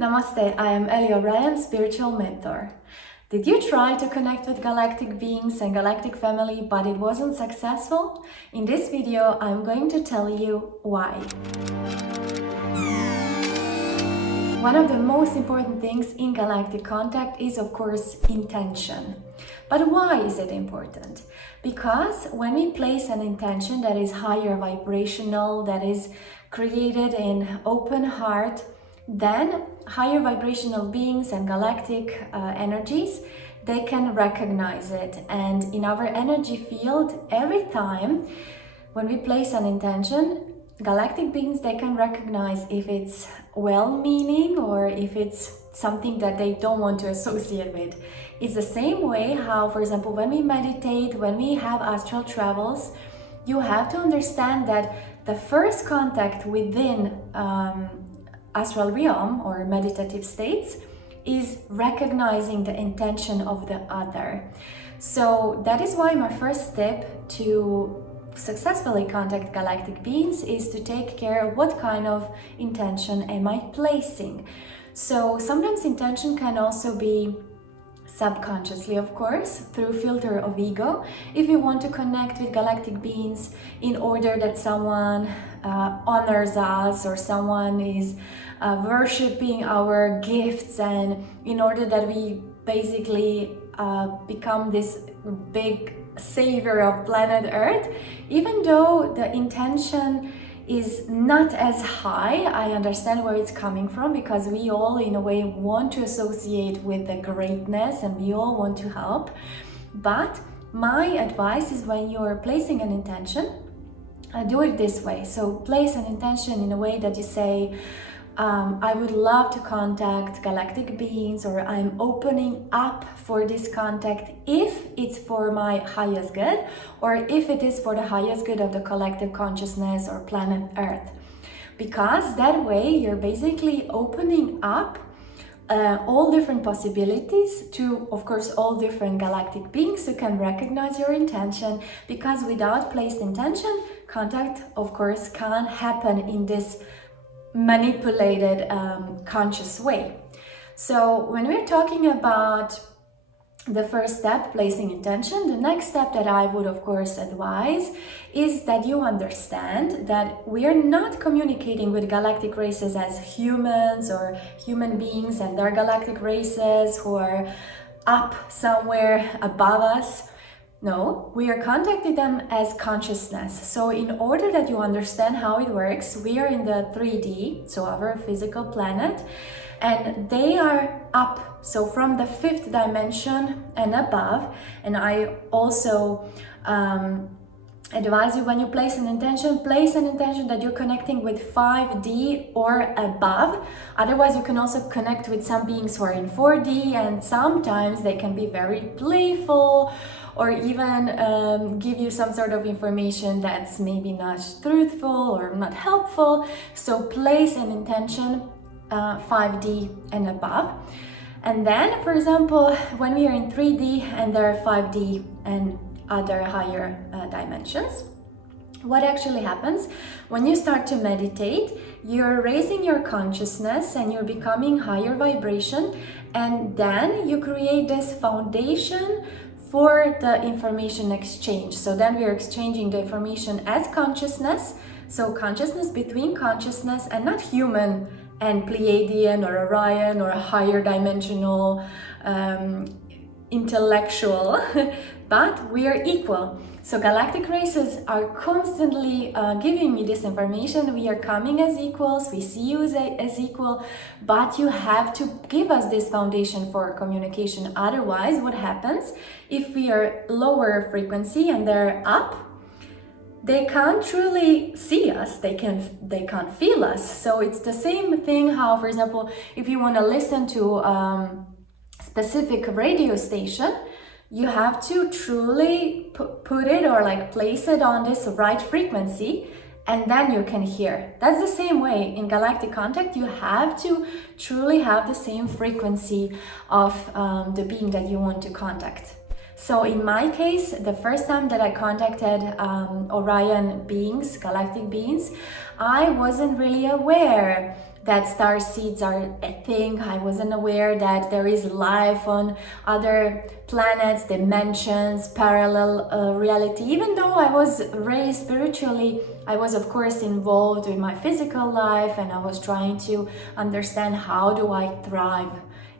Namaste, I am Ellie Orion, spiritual mentor. Did you try to connect with galactic beings and galactic family but it wasn't successful? In this video, I'm going to tell you why. One of the most important things in galactic contact is, of course, intention. But why is it important? Because when we place an intention that is higher vibrational, that is created in open heart, then higher vibrational beings and galactic energies, they can recognize it. And in our energy field, every time when we place an intention, galactic beings, they can recognize if it's well-meaning or if it's something that they don't want to associate with. It's the same way how, for example, when we meditate, when we have astral travels, you have to understand that the first contact within astral realm or meditative states is recognizing the intention of the other. So that is why my first step to successfully contact galactic beings is to take care of what kind of intention am I placing. So sometimes intention can also be subconsciously, of course, through filter of ego. If you want to connect with galactic beings in order that someone honors us or someone is worshipping our gifts, and in order that we basically become this big savior of planet Earth, even though the intention is not as high, I understand where it's coming from, because we all in a way want to associate with the greatness and we all want to help. But my advice is, when you're placing an intention, do it this way. So place an intention in a way that you say, I would love to contact galactic beings, or I'm opening up for this contact if it's for my highest good, or if it is for the highest good of the collective consciousness or planet Earth. Because that way you're basically opening up all different possibilities to, of course, all different galactic beings who can recognize your intention, because without placed intention, contact, of course, can't happen in this manipulated conscious way. So when we're talking about the first step, placing intention, the next step that I would of course advise is that you understand that we are not communicating with galactic races as humans or human beings and their galactic races who are up somewhere above us. No, we are contacting them as consciousness. So in order that you understand how it works, we are in the 3D, so our physical planet, and they are up, so from the 5th dimension and above. And I also advise you, when you place an intention that you're connecting with 5D or above. Otherwise, you can also connect with some beings who are in 4D, and sometimes they can be very playful, or even give you some sort of information that's maybe not truthful or not helpful. So place an intention 5D and above. And then, for example, when we are in 3D and there are 5D and other higher dimensions, what actually happens when you start to meditate, you're raising your consciousness and you're becoming higher vibration, and then you create this foundation for the information exchange. So then we are exchanging the information as consciousness, so consciousness between consciousness, and not human and Pleiadian or Orion or a higher dimensional intellectual, but we are equal. So galactic races are constantly giving me this information. We are coming as equals, we see you as equal, but you have to give us this foundation for communication. Otherwise, what happens if we are lower frequency and they're up? They can't truly see us, they can't feel us. So it's the same thing how, for example, if you want to listen to specific radio station, you have to truly put it or like place it on this right frequency, and then you can hear. That's the same way in galactic contact. You have to truly have the same frequency of the being that you want to contact. So in my case, the first time that I contacted Orion beings, galactic beings, I wasn't really aware that star seeds are a thing. I wasn't aware that there is life on other planets, dimensions, parallel reality. Even though I was raised spiritually, I was of course involved in my physical life, and I was trying to understand how do I thrive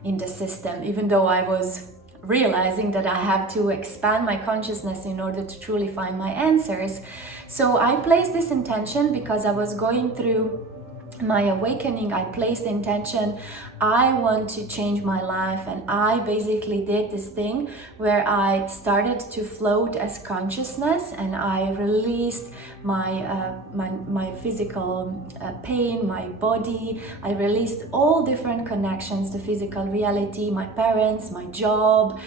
in the system, even though I was realizing that I have to expand my consciousness in order to truly find my answers. So I placed this intention because I was going through my awakening. I placed the intention, I want to change my life, and I basically did this thing where I started to float as consciousness, and I released my physical pain, my body. I released all different connections to physical reality, my parents, my job,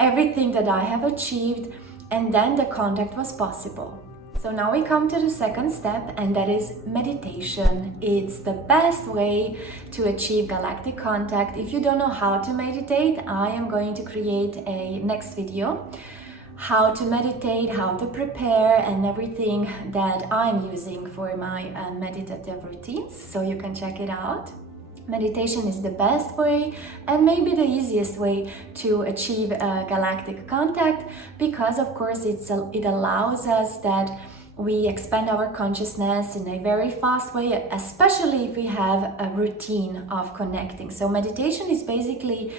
everything that I have achieved, and then the contact was possible. So now we come to the second step, and that is meditation. It's the best way to achieve galactic contact. If you don't know how to meditate, I am going to create a next video, how to meditate, how to prepare, and everything that I'm using for my meditative routines, so you can check it out. Meditation is the best way and maybe the easiest way to achieve galactic contact, because of course it allows us that we expand our consciousness in a very fast way, especially if we have a routine of connecting. So meditation is basically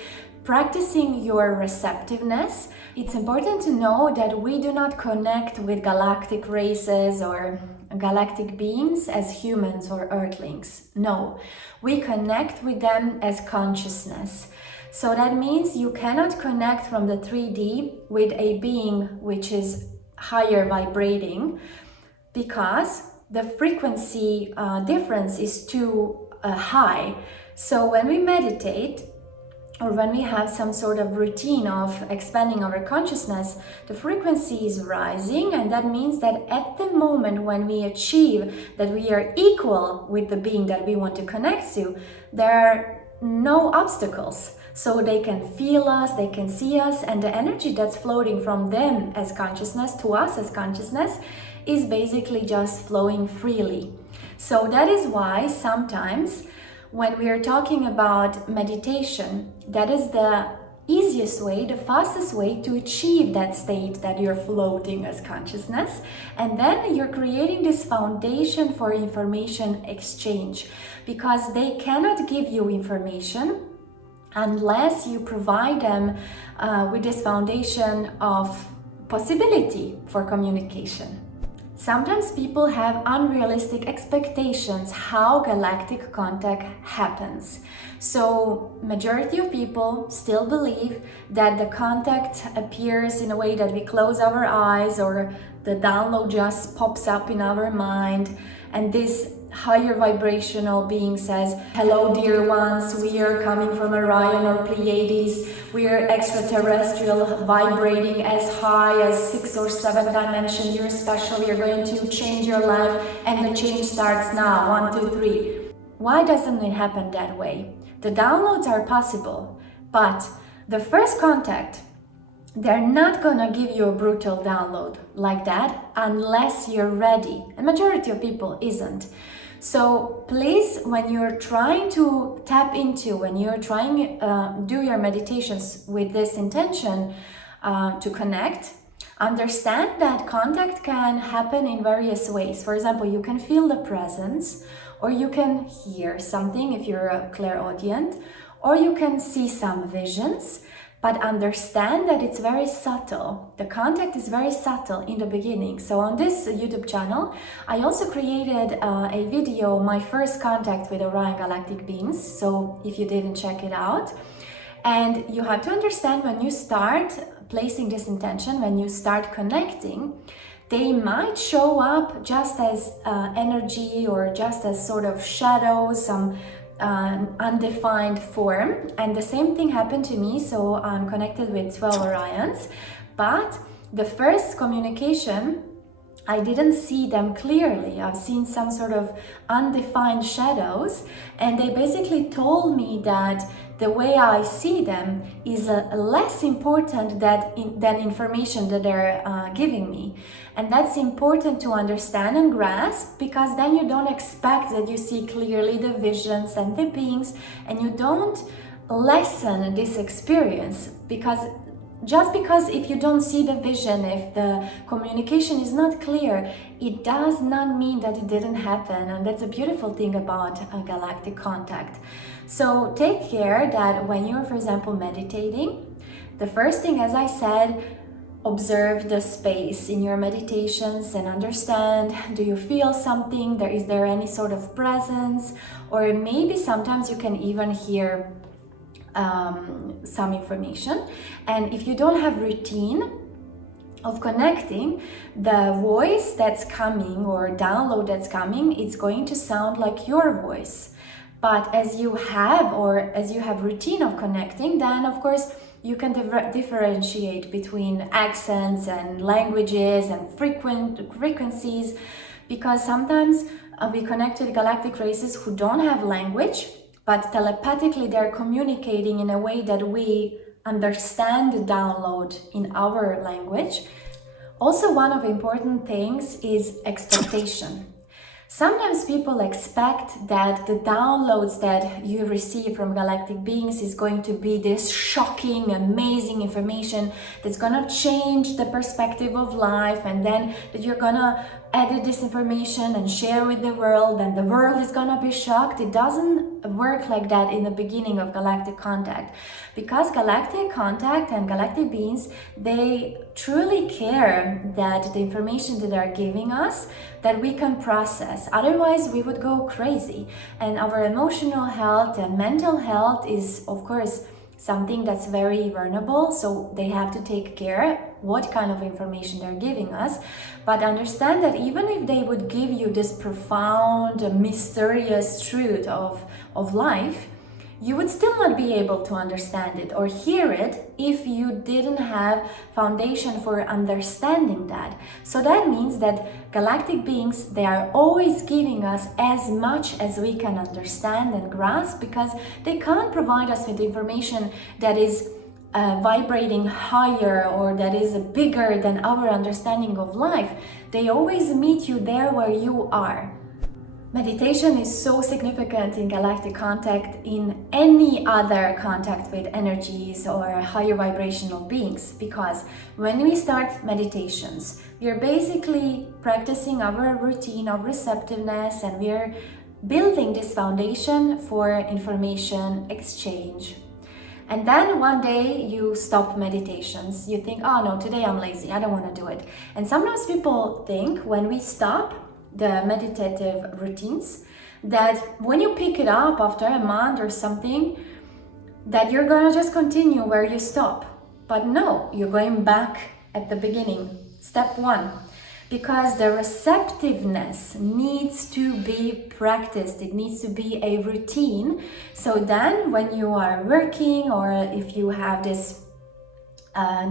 practicing your receptiveness. It's important to know that we do not connect with galactic races or galactic beings as humans or earthlings. No, we connect with them as consciousness. So that means you cannot connect from the 3D with a being which is higher vibrating, because the frequency difference is too high. So when we meditate, or when we have some sort of routine of expanding our consciousness, the frequency is rising, and that means that at the moment when we achieve that we are equal with the being that we want to connect to, there are no obstacles. So they can feel us, they can see us, and the energy that's floating from them as consciousness to us as consciousness is basically just flowing freely. So that is why sometimes when we are talking about meditation, that is the easiest way, the fastest way to achieve that state that you're floating as consciousness. And then you're creating this foundation for information exchange, because they cannot give you information unless you provide them with this foundation of possibility for communication. Sometimes people have unrealistic expectations how galactic contact happens. So majority of people still believe that the contact appears in a way that we close our eyes, or the download just pops up in our mind, and this higher vibrational being says, "Hello dear ones, we are coming from Orion or Pleiades, we are extraterrestrial, vibrating as high as 6 or 7 dimension, you're special, you're going to change your life, and the change starts now, 1, 2, 3. Why doesn't it happen that way? The downloads are possible, but the first contact, they're not gonna give you a brutal download like that unless you're ready. A majority of people isn't. So please, when you're trying to tap into, when you're trying do your meditations with this intention to connect, understand that contact can happen in various ways. For example, you can feel the presence, or you can hear something if you're a clairaudient, or you can see some visions. But understand that it's very subtle. The contact is very subtle in the beginning. So on this YouTube channel, I also created a video, my first contact with Orion galactic beings. So if you didn't check it out, and you have to understand, when you start placing this intention, when you start connecting, they might show up just as energy, or just as sort of shadows, some undefined form. And the same thing happened to me. So I'm connected with 12 Orions, but the first communication, I didn't see them clearly. I've seen some sort of undefined shadows, and they basically told me that the way I see them is less important than information that they're giving me. And that's important to understand and grasp, because then you don't expect that you see clearly the visions and the beings, and you don't lessen this experience. Because if you don't see the vision, if the communication is not clear, it does not mean that it didn't happen. And that's a beautiful thing about a galactic contact. So take care that when you're, for example, meditating, the first thing, as I said, observe the space in your meditations and understand, do you feel something? Is there any sort of presence? Or maybe sometimes you can even hear some information. And if you don't have routine of connecting, the voice that's coming or download that's coming, it's going to sound like your voice. But as you have routine of connecting, then of course you can differentiate between accents and languages and frequencies, because sometimes we connect with galactic races who don't have language, but telepathically they're communicating in a way that we understand the download in our language. Also, one of the important things is expectation. Sometimes people expect that the downloads that you receive from galactic beings is going to be this shocking, amazing information that's gonna change the perspective of life, and then that you're gonna edit this information and share with the world, and the world is gonna be shocked. It doesn't work like that in the beginning of galactic contact, because galactic contact and galactic beings, they truly care that the information that they're giving us, that we can process. Otherwise we would go crazy, and our emotional health and mental health is of course something that's very vulnerable, so they have to take care what kind of information they're giving us. But understand that even if they would give you this profound, mysterious truth of life, you would still not be able to understand it or hear it if you didn't have foundation for understanding that. So that means that galactic beings, they are always giving us as much as we can understand and grasp, because they can't provide us with information that is vibrating higher or that is bigger than our understanding of life. They always meet you there where you are. Meditation is so significant in galactic contact, in any other contact with energies or higher vibrational beings, because when we start meditations, we are basically practicing our routine of receptiveness, and we are building this foundation for information exchange. And then one day you stop meditations. You think, oh no, today I'm lazy, I don't want to do it. And sometimes people think when we stop the meditative routines, that when you pick it up after a month or something, that you're gonna just continue where you stop. But no, you're going back at the beginning, step one, because the receptiveness needs to be practiced. It needs to be a routine. So then when you are working, or if you have this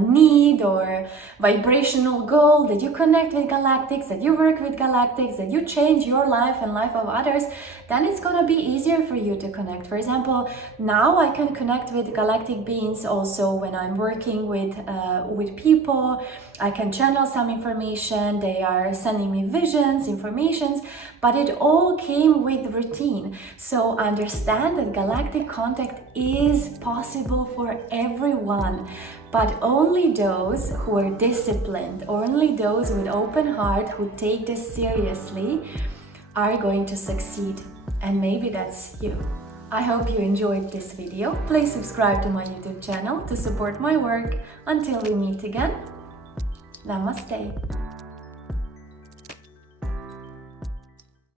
need or vibrational goal, that you connect with galactics, that you work with galactics, that you change your life and life of others, then it's gonna be easier for you to connect. For example, now I can connect with galactic beings also when I'm working with people. I can channel some information, they are sending me visions, informations, but it all came with routine. So understand that galactic contact is possible for everyone, but only those who are disciplined, only those with open heart who take this seriously are going to succeed. And maybe that's you. I hope you enjoyed this video. Please subscribe to my YouTube channel to support my work. Until we meet again, Namaste.